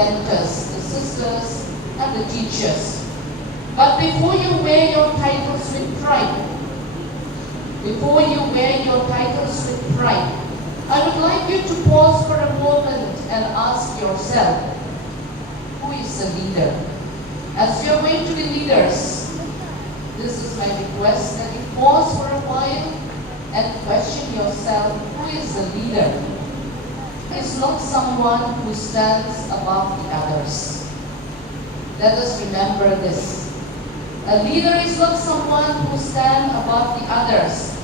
mentors, the sisters and the teachers. But before you wear your titles with pride, I would like you to pause for a moment and ask yourself, who is a leader? As you are going to be leaders, this is my request that you pause for a while and question yourself, who is a leader? It's not someone who stands above the others. Let us remember this. A leader is not someone who stands above the others,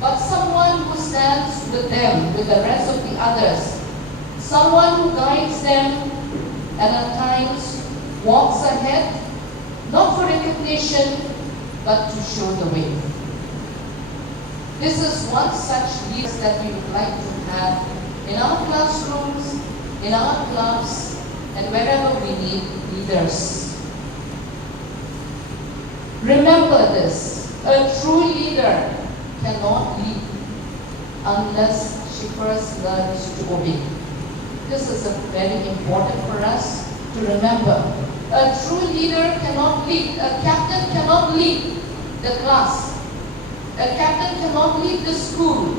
but someone who stands with them, with the rest of the others. Someone who guides them and at times walks ahead, not for recognition, but to show the way. This is one such leader that we would like to have in our classrooms, in our clubs, and wherever we need leaders. Remember this, a true leader cannot lead unless she first learns to obey. This is very important for us to remember. A true leader cannot lead. A captain cannot lead the class. A captain cannot lead the school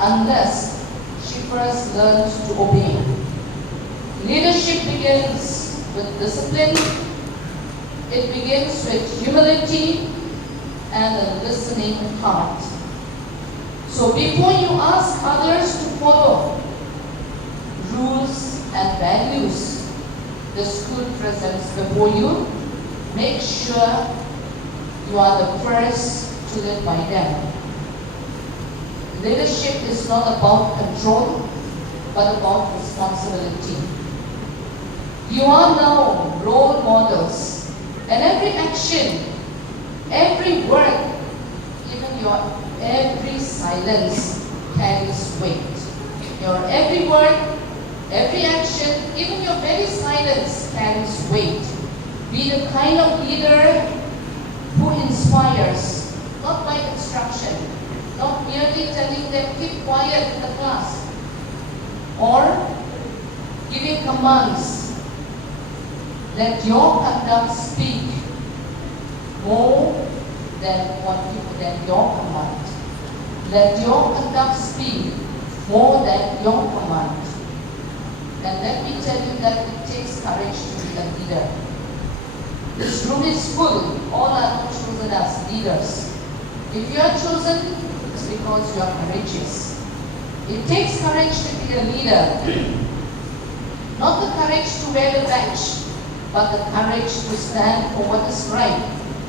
unless she first learns to obey. Leadership begins with discipline. It begins with humility and a listening heart. So before you ask others to follow rules and values the school presents before you, make sure you are the first to live by them. Leadership is not about control, but about responsibility. You are now role models, and every action, every word, even your every silence carries weight. Your every word, every action, even your very silence carries weight. Be the kind of leader who inspires, not by instruction, not merely telling them keep quiet in the class, or giving commands. Let your conduct speak more than your command. Let your conduct speak more than your command. And let me tell you that it takes courage to be a leader. This room is full. All are not chosen as leaders. If you are chosen, it's because you are courageous. It takes courage to be a leader. Not the courage to wear the badge, but the courage to stand for what is right,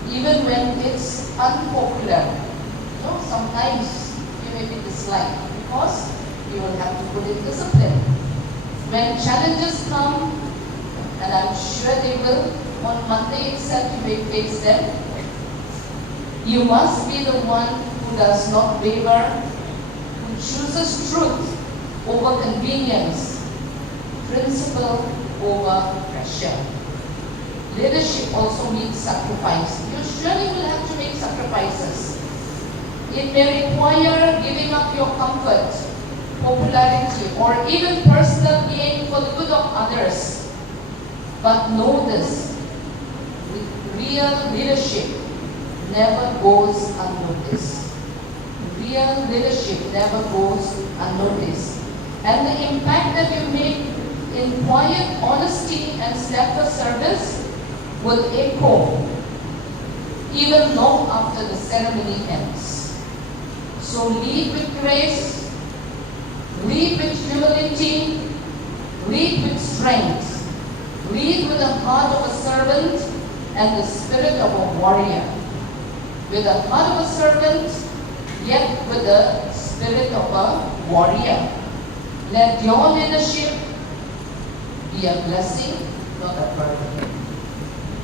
even when it's unpopular. You know, sometimes you may be disliked because you will have to put in discipline. When challenges come, and I'm sure they will, on Monday itself you may face them, you must be the one who does not waver, who chooses truth over convenience, principle over pressure. Leadership also means sacrifice. You surely will have to make sacrifices. It may require giving up your comfort, popularity, or even personal gain for the good of others. But know this, real leadership never goes unnoticed. Real leadership never goes unnoticed. And the impact that you make in quiet honesty and selfless service will echo even long after the ceremony ends. So lead with grace, lead with humility, lead with strength, lead with the heart of a servant and the spirit of a warrior. With the heart of a servant, yet with the spirit of a warrior. Let your leadership be a blessing, not a burden.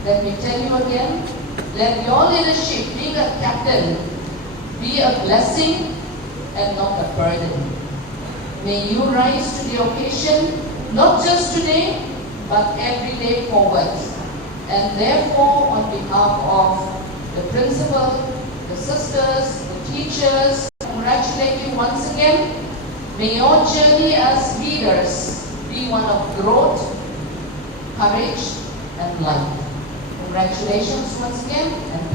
Let me tell you again, let your leadership, being a captain, be a blessing and not a burden. May you rise to the occasion, not just today, but every day forward. And therefore, on behalf of the principal, the sisters, the teachers, congratulate you once again. May your journey as leaders be one of growth, courage, and life. Congratulations once again, and